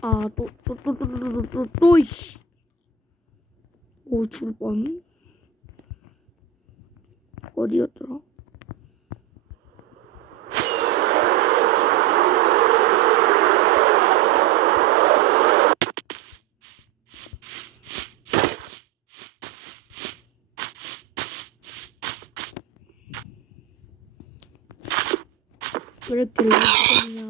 아, 또, 또, 또, 또, 또, 또, 또, 또, 이씨. 오, 죽을 뻔. 어디였더라? 렉걸리냐. 뭐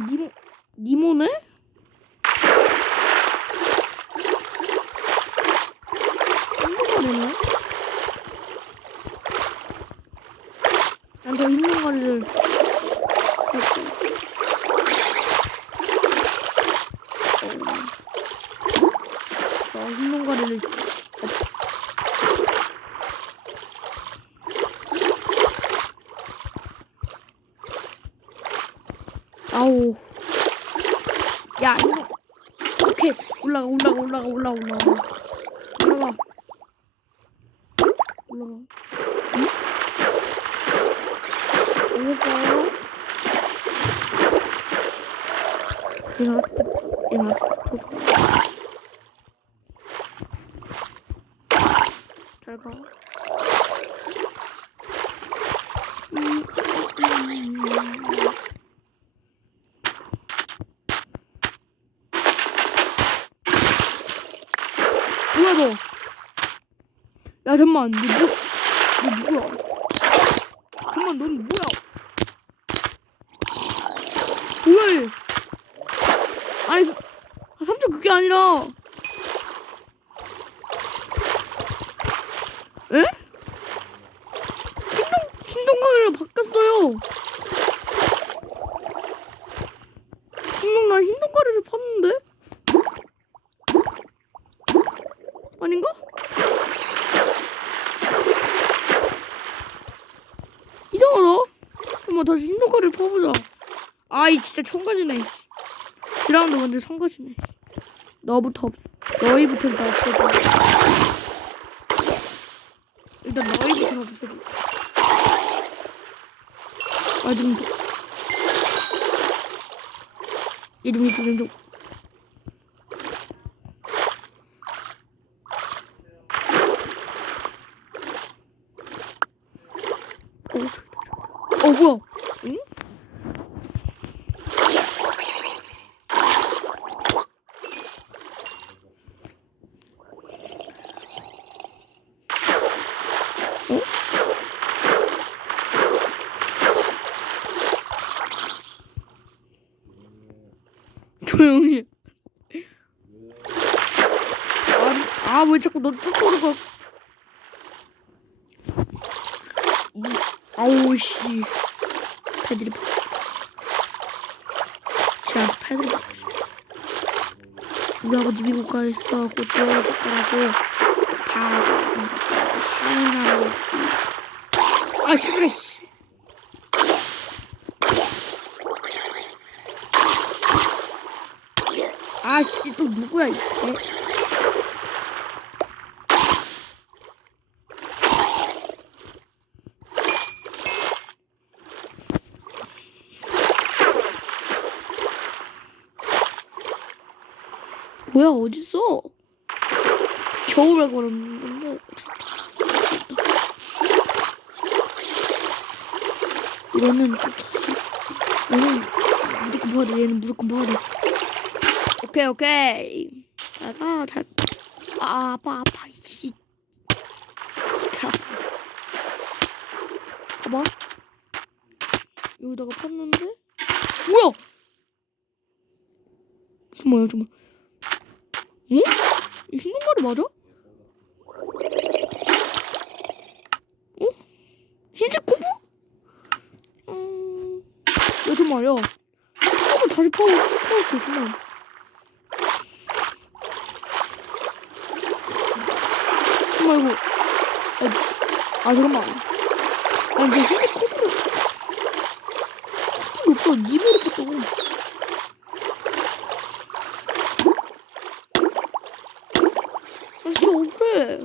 니모, 니모네? 안 돼, 있는 거를. 아우 야 이거 오케이 올라가 올라가 올라가 올라가 올라가 올라가 올라가 응? 올라가 얘가 얘가 잘가 뭐야 너? 야 잠만 너 뭐? 너 뭐야? 잠만 넌 뭐야? 뭐야 얘? 아니 아, 삼촌 그게 아니라 에? 신동 신동강이로 바뀌었어요. 신동 나 흰동가리를 팠는데? 아닌가? 이상하다. 한번 다시 흰도가리를 파보자. 아이 진짜 청가지네. 드라운드 완전 청가지네. 너부터 없. 너희부터 일단 없애줘. 일단 너희부터 없애줘. 아 좀. 이름이 좀 좀. 조용히 해. 아, 왜 자꾸 너 쫓고를 가. 아우, 씨. 패드립. 자, 패드립. 우리하고 님이 못 가겠어. 곧 들어갈 거라고. 다, 아, 씨. 아씨 또 누구야 이게? 뭐야 어딨어? 겨울에 걸었는데. 얘는 또 다시 얘는 무조건 돼 얘는 무조건 돼 오케이 오케이 잘가 잘 아, 아파 아파 이씨 봐봐 여기다가 팠는데 뭐야 잠깐만요 잠깐만 응? 이 흰동가리 맞아? 어? 흰색 코브? 음... 야, 잠깐만, 야. 코브 다시 파고, 파고, 잠깐만. 아이고, 아니, 아 잠깐만 아니 내 핸드 컵으로 컵이 없어 입으로 컸다고 아 진짜 억울해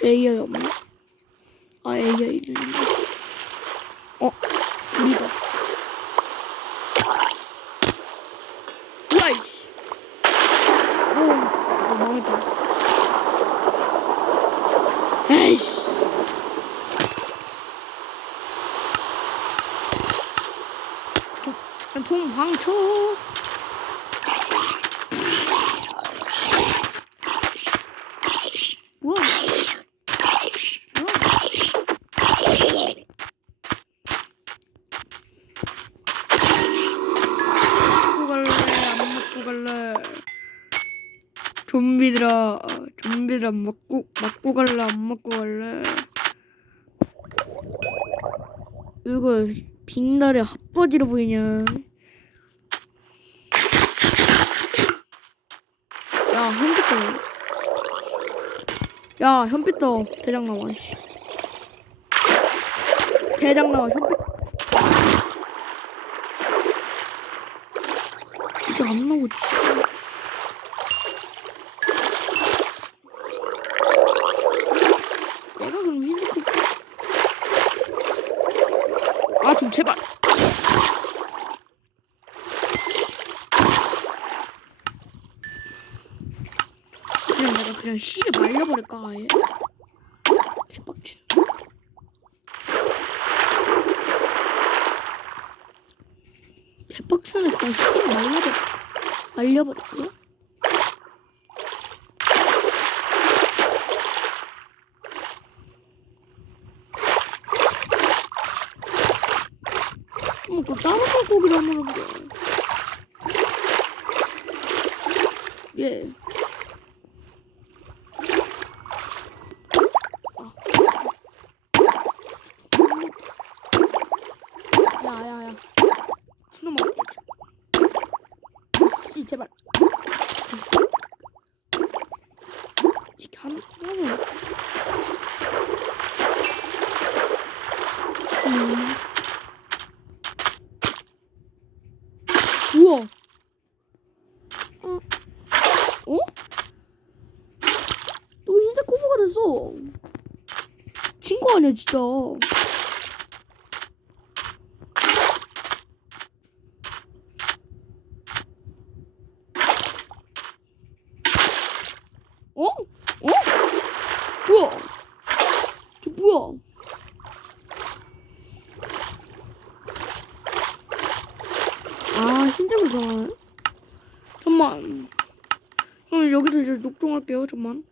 제이야 없나? 먹고 갈래? 좀비들아, 좀비들아 먹고 먹고 갈래? 안 먹고 갈래? 이거 빛날의 핫바지로 보이냐? 야 현빛 떠. 야 현빛 떠. 대장 나와. 씨. 대장 나와 현빛. 이게 안 나오지. 내가 그럼 핸드폰. 아, 좀 제발. 그냥 내가 그냥 씨를 말려버릴까, 아예. 대박치다. 대박치네, 그냥 씨를 말려버려. 말려버릴까? 어, 또 다른 물고기를 거야. 예. 아. 야, 야, 야. 신호 먹자. 씨, 제발. 하나만 먹자. 음. 우와. 어? 어? 너 흰색 코브가 됐어. 친구 아니야 진짜. 어? 어? 뭐야? 저 뭐야? 아, 흰색을 좋아하네. 잠만. 그럼 여기서 이제 녹종할게요. 잠만.